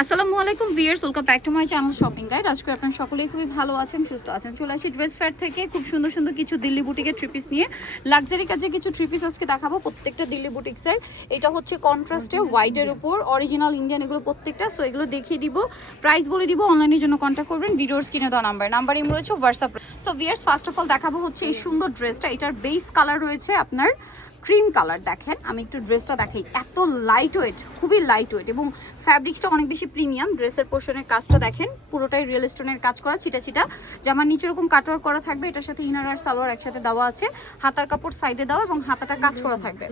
আসসালামু আলাইকুম viewers, welcome back to my channel shopping guide. আজকে আপনারা সকলেই খুবই ভালো আছেন, সুস্থ আছেন। চলে আসি ড্রেস ফেয়ার থেকে খুব সুন্দর সুন্দর কিছু দিল্লি বুটিকের থ্রি পিস নিয়ে। লাক্সারি কাজে কিছু থ্রি পিস আজকে দেখাবো, প্রত্যেকটা দিল্লি বুটিক্সের। এটা হচ্ছে কন্ট্রাস্টে হোয়াইটের উপর অরিজিনাল ইন্ডিয়ান, এগুলো প্রত্যেকটা। সো এগুলো দেখিয়ে দিব, প্রাইস বলে দিব। অনলাইনের জন্য কন্ট্যাক্ট করবেন, ভিডিওর স্ক্রিনে দেওয়া নাম্বার ইম রয়েছে, WhatsApp. So viewers, first of all দেখাবো হচ্ছে এই সুন্দর ড্রেসটা। এটার বেস কালার রয়েছে আপনার ক্রিম কালার। দেখেন আমি একটু ড্রেসটা দেখাই, এত লাইট ওয়েট, খুবই লাইট ওয়েট এবং ফ্যাব্রিক্সটা অনেক বেশি প্রিমিয়াম। ড্রেসের পোর্শনের কাজটা দেখেন, পুরোটাই রিয়েল স্টোনের কাজ করা, ছিটা ছিটা। জামার নিচে এরকম কাটওয়ার্ক করা থাকবে, এটার সাথে ইনার আর সালোয়ার একসাথে দেওয়া আছে। হাতার কাপড় সাইডে দেওয়া এবং হাতাটা কাজ করা থাকবে।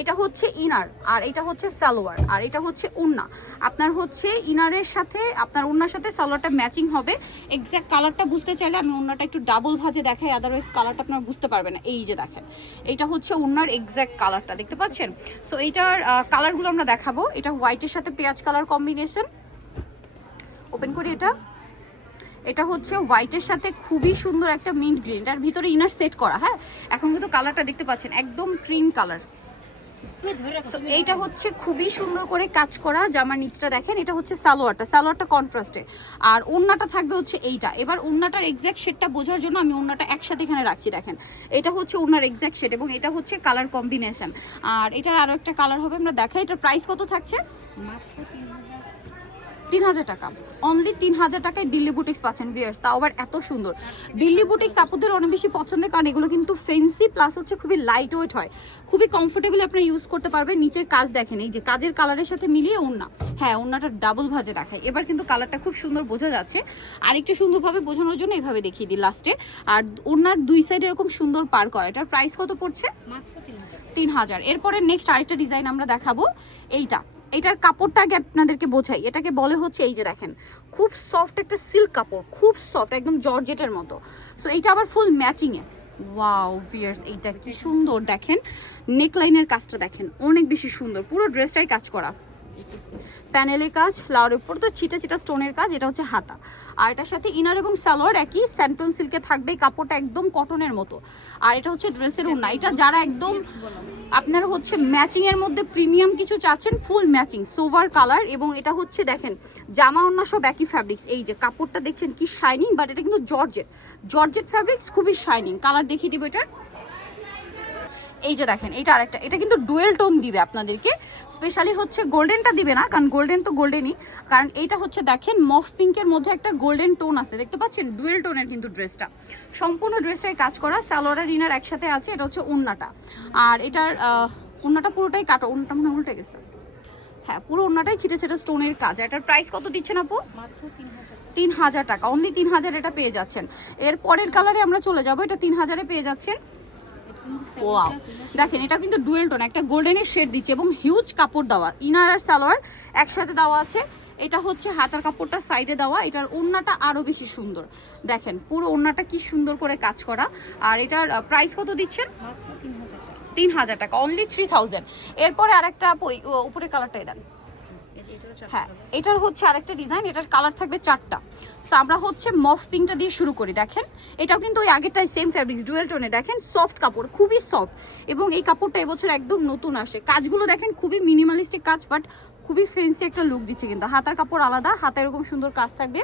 এটা হচ্ছে ইনার, আর এটা হচ্ছে সালোয়ার, আর এটা হচ্ছে ওড়না। আপনার হচ্ছে ইনারের সাথে আপনার ওড়নার সাথে সালোয়ারটা ম্যাচিং হবে। এক্স্যাক্ট কালারটা বুঝতে চাইলে আমি ওড়নাটা একটু ডাবল ভাজে দেখাই, আদারওয়াইজ কালারটা আপনার বুঝতে পারবেন না। এই যে দেখেন, এটা হচ্ছে ওড়নার এক্স্যাক্ট কালারটা, দেখতে পাচ্ছেন? সো এইটার কালারগুলো আমরা দেখাবো। এটা হোয়াইটের সাথে পেঁয়াজ কালার কম্বিনেশন। ওপেন করি এটা। এটা হচ্ছে হোয়াইটের সাথে খুবই সুন্দর একটা মিন্ট গ্রিন, এটার ভিতরে ইনার সেট করা। হ্যাঁ, এখন কিন্তু কালারটা দেখতে পাচ্ছেন একদম ক্রিম কালার। এইটা হচ্ছে খুবই সুন্দর করে কাজ করা। জামার নিচটা দেখেন, এটা হচ্ছে সালোয়ারটা কন্ট্রাস্টে, আর ওড়নাটা থাকবে হচ্ছে এইটা। এবার ওড়নাটার এক্স্যাক্ট শেডটা বোঝার জন্য আমি ওড়নাটা একসাথে এখানে রাখছি। দেখেন, এটা হচ্ছে ওড়নার এক্স্যাক্ট শেড এবং এটা হচ্ছে কালার কম্বিনেশন। আর এটার আরও একটা কালার হবে, আমরা দেখাই। এটার প্রাইস কত থাকছে? মাত্র 3000 টাকা। অনলি 3000 টাকায় দিল্লি বুটিক্স পাচ্ছেন ভিউয়ার্স, তাও আবার এত সুন্দর। দিল্লি বুটিক্স আপুদের অনেক বেশি পছন্দের, কারণ এগুলো কিন্তু ফেন্সি প্লাস হচ্ছে খুবই লাইট ওয়েট হয়, খুবই কমফোর্টেবল, আপনারা ইউজ করতে পারবেন। নিচের কাজ দেখেন, এই যে কাজের কালারের সাথে মিলিয়ে ওড়না। হ্যাঁ, ওড়নাটা ডাবল ভাজে দেখায়। এবার কিন্তু কালারটা খুব সুন্দর বোঝা যাচ্ছে। আর একটু সুন্দরভাবে বোঝানোর জন্য এইভাবে দেখিয়ে দিই লাস্টে। আর ওড়নার দুই সাইডে এরকম সুন্দর পার করা। এটার প্রাইস কত পড়ছে? মাত্র 3000। এরপরে নেক্সট আরেকটা ডিজাইন আমরা দেখাবো। এইটার কাপড়টা আগে আপনাদেরকে বোঝাই। এটাকে বলে হচ্ছে, এই যে দেখেন, খুব সফট একটা সিল্ক কাপড়, খুব সফট, একদম জর্জেটের মতো। সো এইটা আবার ফুল ম্যাচিংয়ে। ওয়াও ভিউয়ার্স, এইটা কি সুন্দর দেখেন। নেকলাইনের কাজটা দেখেন, অনেক বেশি সুন্দর। পুরো ড্রেসটাই কাজ করা, প্যানেলের কাজ, ফ্লাওয়ারের উপর তো ছিটা ছিটা স্টোনের কাজ। এটা হচ্ছে হাতা, আর এটার সাথে ইনার এবং সালোয়ার একই স্যান্টন সিল্কে থাকবে। কাপড়টা একদম কটনের মতো। আর এটা হচ্ছে ড্রেসের ওড়না। এটা যারা একদম আপনারা হচ্ছে ম্যাচিং এর মধ্যে প্রিমিয়াম কিছু চাচ্ছেন, ফুল ম্যাচিং সোভার কালার। এবং এটা হচ্ছে দেখেন জামা ওড়না সব একই ফ্যাব্রিক্স। এই যে কাপড়টা দেখছেন কি শাইনিং, বাট এটা কিন্তু জর্জেট ফ্যাব্রিক্স, খুবই শাইনিং। কালার দেখিয়ে দিব এটা। এই যে দেখেন, এটা আরেকটা, এটা কিন্তু ডুয়েল টোন দিবে আপনাদেরকে। স্পেশালি হচ্ছে গোল্ডেনটা দিবে না, কারণ গোল্ডেন তো গোল্ডেনই। কারণ এইটা হচ্ছে দেখেন মফ পিঙ্কের মধ্যে একটা গোল্ডেন টোন আছে, দেখতে পাচ্ছেন? ডুয়েল টোনের কিন্তু ড্রেসটা, সম্পূর্ণ ড্রেসটাই কাজ করা। সালোয়ার আর ইনার একসাথে আছে। এটা হচ্ছে ওড়নাটা, আর এটার ওড়নাটা পুরোটাই কাটো। ওড়নাটা মানে উল্টে গেছে। হ্যাঁ, পুরো ওড়নাটাই ছিটে ছিটে স্টোনের কাজ। এটার প্রাইস কত দিচ্ছেন আপু? মাত্র 3000 টাকা। অনলি 3000 এটা পেয়ে যাচ্ছেন। এর পরের কালারে আমরা চলে যাব। এটা 3000-এ পেয়ে যাচ্ছেন। ওয়াও, দেখেন এটা কিন্তু ডুয়েল টোন, একটা গোল্ডেনের শেড দিচ্ছে এবং হিউজ কাপড় দেওয়া। ইনার আর সালোয়ার একসাথে দেওয়া আছে। এটা হচ্ছে হাতার কাপড়টা সাইডে দেওয়া। এটার ওড়নাটা আরো বেশি সুন্দর, দেখেন পুরো ওড়নাটা কি সুন্দর করে কাজ করা। আর এটার প্রাইস কত দিচ্ছেন? 3000 টাকা। অনলি 3000। এরপরে আরেকটা উপরে কালারটাই দেন। হ্যাঁ, এটার হচ্ছে আরেকটা ডিজাইন। এটার কালার থাকবে 4টা। সো আমরা হচ্ছে মফ পিঙ্কটা দিয়ে শুরু করি। দেখেন এটাও কিন্তু ওই আগেরটাই সেম ফ্যাব্রিক্স, ডুয়েল টোনে। দেখেন সফট কাপড়, খুবই সফট। এবং এই কাপড়টা এবছর একদম নতুন আসে। কাজগুলো দেখেন খুবই মিনিমালিস্টিক কাজ, বাট খুবই ফেন্সি একটা লুক দিচ্ছে। কিন্তু হাতার কাপড় আলাদা, হাতে এরকম সুন্দর কাজ থাকবে।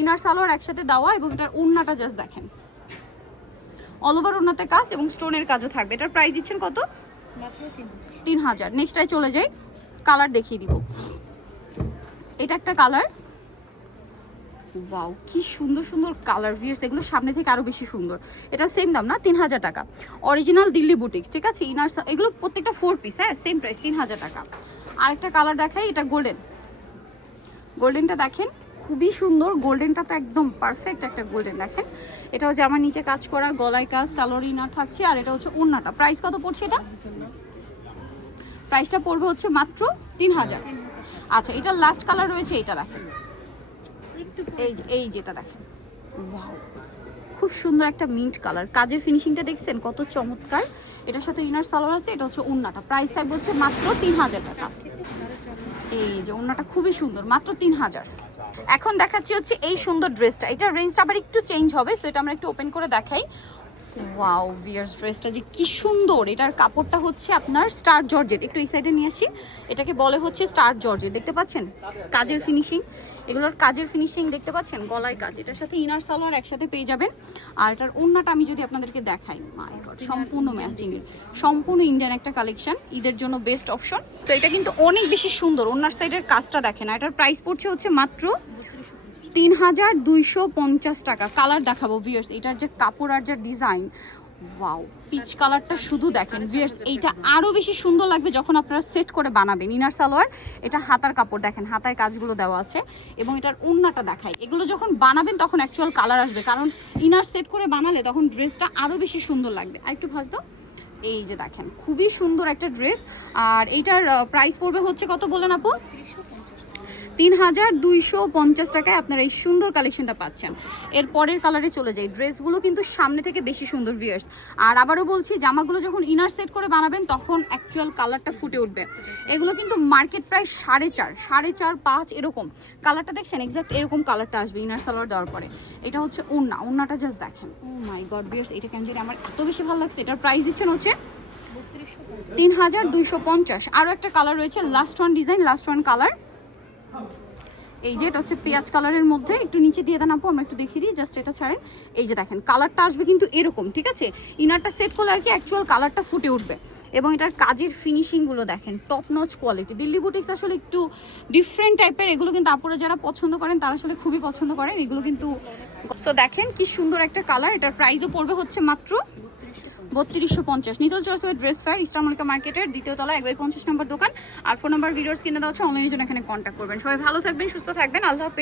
ইনার সালোয়ার একসাথে দেওয়া এবং এটার ওড়নাটা জাস্ট দেখেন, অল ওভার ওড়নাতে কাজ এবং স্টোনের কাজও থাকবে। এটার প্রাইস দিচ্ছেন কত? মাত্র 3000। নেক্সটটাই চলে যাই, কালার দেখিয়ে দিব। এটা একটা কালার, ওয়াও কি সুন্দর সুন্দর কালার ভিউয়ার্স, এগুলো সামনে থেকে আরো বেশি সুন্দর। এটা সেম দাম না, 3000 টাকা। অরিজিনাল দিল্লি বুটিক্স, ঠিক আছে? ইনার এগুলো প্রত্যেকটা 4 পিস। হ্যাঁ, সেম প্রাইস, 3000 টাকা। আরেকটা কালার দেখাই, এটা গোল্ডেনটা দেখেন খুবই সুন্দর। গোল্ডেনটা তো একদম পারফেক্ট একটা গোল্ডেন। দেখেন এটা হচ্ছে আমার নিচে কাজ করা, গলায় কাজ, সালোয়ার ইনার থাকছে। আর এটা হচ্ছে ওড়নাটা। প্রাইস কত পড়ছে এটা? প্রাইসটা পড়বে হচ্ছে মাত্র 3000। আচ্ছা, এটা লাস্ট কালার রয়েছে, এটা দেখেন, এই যেটা দেখেন, ওয়াও খুব সুন্দর একটা মিন্ট কালার। কাজের ফিনিশিংটা দেখছেন কত চমৎকার। এটার সাথে ইনার সালোয়ার আছে। এটা হচ্ছে ওড়নাটা। প্রাইস থাকবে হচ্ছে মাত্র 3000 টাকা। এই যে ওড়নাটা খুবই সুন্দর, মাত্র 3000। এখন দেখাচ্ছি হচ্ছে এই সুন্দর ড্রেসটা। এটা রেঞ্জটা আবার একটু চেঞ্জ হবে, সো এটা আমরা একটু ওপেন করে দেখাই। ওয়াও ভিয়ার্স, ড্রেসটা যে কি সুন্দর। এটার কাপড়টা হচ্ছে আপনার স্টার জর্জেট। একটু এই সাইডে নিয়ে আসি। এটাকে বলে হচ্ছে স্টার জর্জেট, দেখতে পাচ্ছেন কাজের ফিনিশিং, এগুলোর কাজের ফিনিশিং দেখতে পাচ্ছেন, গলায় কাজ। এটার সাথে ইনার সালোয়ার একসাথে পেয়ে যাবেন। আর এটার ওড়নাটা আমি যদি আপনাদেরকে দেখাই, মাই গড, সম্পূর্ণ ম্যাচিং, সম্পূর্ণ ইন্ডিয়ান একটা কালেকশন, ঈদের জন্য বেস্ট অপশন। তো এটা কিন্তু অনেক বেশি সুন্দর। ওড়নার সাইডের কাজটা দেখেন। এটার প্রাইস পড়ছে হচ্ছে মাত্র 3250 টাকা। কালার দেখাবো ভিয়ার্স, এটার যে কাপড় আর যে ডিজাইন, ওয়াও, পিচ কালারটা শুধু দেখেন ভিয়ার্স। এইটা আরো বেশি সুন্দর লাগবে যখন আপনারা সেট করে বানাবেন। ইনার সালোয়ার, এটা হাতার কাপড় দেখেন, হাতায় কাজগুলো দেওয়া আছে এবং এটার ওড়নাটা দেখাই। এগুলো যখন বানাবেন তখন অ্যাকচুয়াল কালার আসবে, কারণ ইনার সেট করে বানালে তখন ড্রেসটা আরো বেশি সুন্দর লাগবে। আর একটু ভাজ দাও। এই যে দেখেন, খুবই সুন্দর একটা ড্রেস। আর এইটার প্রাইস পড়বে হচ্ছে কত বলেন আপু? 3250 টাকায় আপনারা এই সুন্দর কালেকশনটা পাচ্ছেন। এর পরের কালারে চলে যাই। ড্রেসগুলো কিন্তু সামনে থেকে বেশি সুন্দর ভিউয়ার্স। আর আবারও বলছি, জামাগুলো যখন ইনার সেট করে বানাবেন তখন অ্যাকচুয়াল কালারটা ফুটে উঠবে। এগুলো কিন্তু মার্কেট প্রায় 4.5 5 এরকম। কালারটা দেখছেন, এক্স্যাক্ট এরকম কালারটা আসবে ইনার সালোয়ার দেওয়ার পরে। এটা হচ্ছে ওড়নাটা জাস্ট দেখেন। ও মাই গড ভিউয়ার্স, এটা কেন জানি আমার এত বেশি ভালো লাগছে। এটার প্রাইস দিচ্ছেন হচ্ছে 3250। আরও একটা কালার রয়েছে, last one design, last one colour. এই যে এটা হচ্ছে পেঁয়াজ কালারের মধ্যে, একটু নিচে দিয়ে দেন আপু, আমরা একটু দেখিয়ে দিই, জাস্ট এটা ছাড়েন। এই যে দেখেন, কালারটা আসবে কিন্তু এরকম, ঠিক আছে? ইনারটা সেট করলে আর কি অ্যাকচুয়াল কালারটা ফুটে উঠবে। এবং এটার কাজের ফিনিশিংগুলো দেখেন, top notch quality. Delhi boutiques আসলে একটু ডিফারেন্ট টাইপের। এগুলো কিন্তু আপুরা যারা পছন্দ করেন তারা আসলে খুবই পছন্দ করেন এগুলো কিন্তু। সো দেখেন কি সুন্দর একটা কালার। এটার প্রাইসও পড়বে হচ্ছে মাত্র 3250। নিতল চয়েস ড্রেস ফেয়ার, ইস্টার মল্লিকা মার্কেটের দ্বিতীয় তলা, 150 নম্বর দোকান। আর ফোন নাম্বার ভিডিওস কিনে দেওয়া হচ্ছে, অনলাইনের জন্য এখানে কন্ট্যাক্ট করবেন। সবাই ভালো থাকবেন, সুস্থ থাকবেন, আল্লাহ হাফেজ।